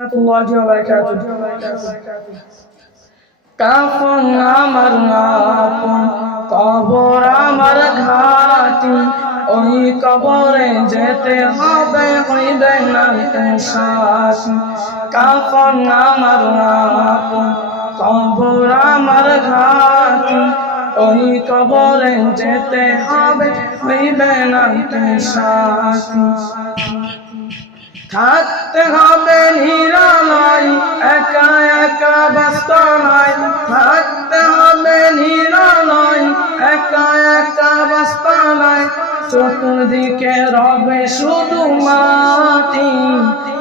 الله وبركاته কাফন আমার আপন কবর আমার ঘাটি ওই কবরে যেতে হবে হইবে না শ্বাস কাফন আমার আপন কবর আমার ঘাটি ওই কবরে যেতে হবে হইবে না শ্বাস থাকতে হবে নিরালয় একা একা ব্যস্ত নয়, থাকতে হবে নিরালয়। একা একা ব্যস্ত নয়, চতুর্দিকে রবে শুধু মাটি।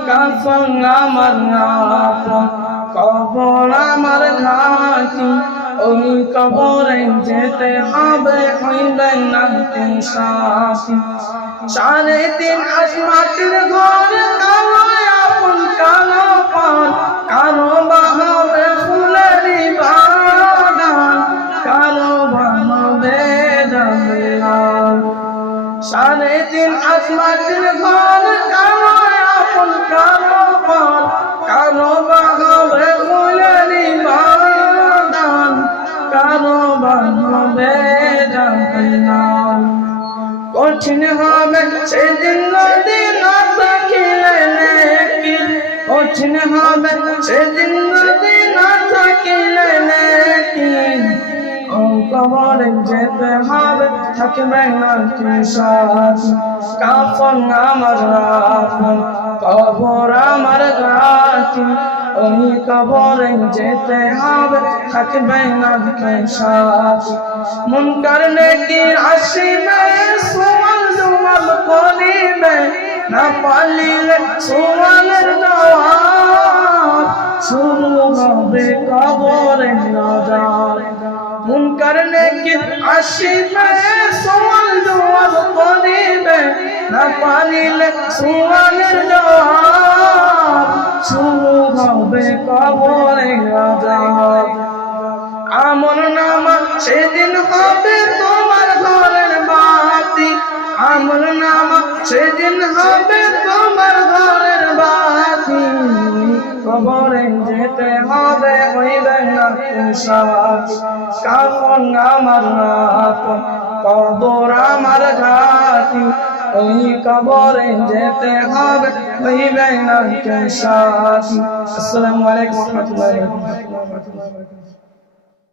কাফন আমার আপন কবর আমার ঘাটি। ওই কবরে যেতে হবে হইবে না সাথী। সাড়ে তিন মাটির ঘর কালো সাড়ে তিন হাস মাটির ঘর, কালো আপন, কালো পান কালো বাহাবে ফুলেরই বাগান, কালো বাহাবে জানলাম কঠিন হবে সেদিন নদী না থাকিলে নেকি কঠিন হবে সেদিন নদী না থাকিলে কবরে যেতে হবে থাকবে না কি সাথী কাফন আমার আপন, কবর আমার গাছি ওই কবরে যেতে হবে থাকবে না কি সাথী মন করলে কি আসিবে সোয়াল জবাব করিবে। না পালিলে সোয়ালের জবাব শুরু হবে কবরে নজার করলে কি আসিবে সোয়াল জবাব করিবে, না পালিলে সোয়ালের জবাব শুরু হবে কবরে নজার আমন নামা সেদিন হবে তোমার ঘরের বাতি। আমন নামা সেদিন হবে তোমার ঘরের বাতি। কবরে যেতে হবে তুষার কাফন আমার আপন কবর আমার ঘাতি ওই কবরে যেতে হবে, হইবে না তুষার আসসালামু আলাইকুম ওয়া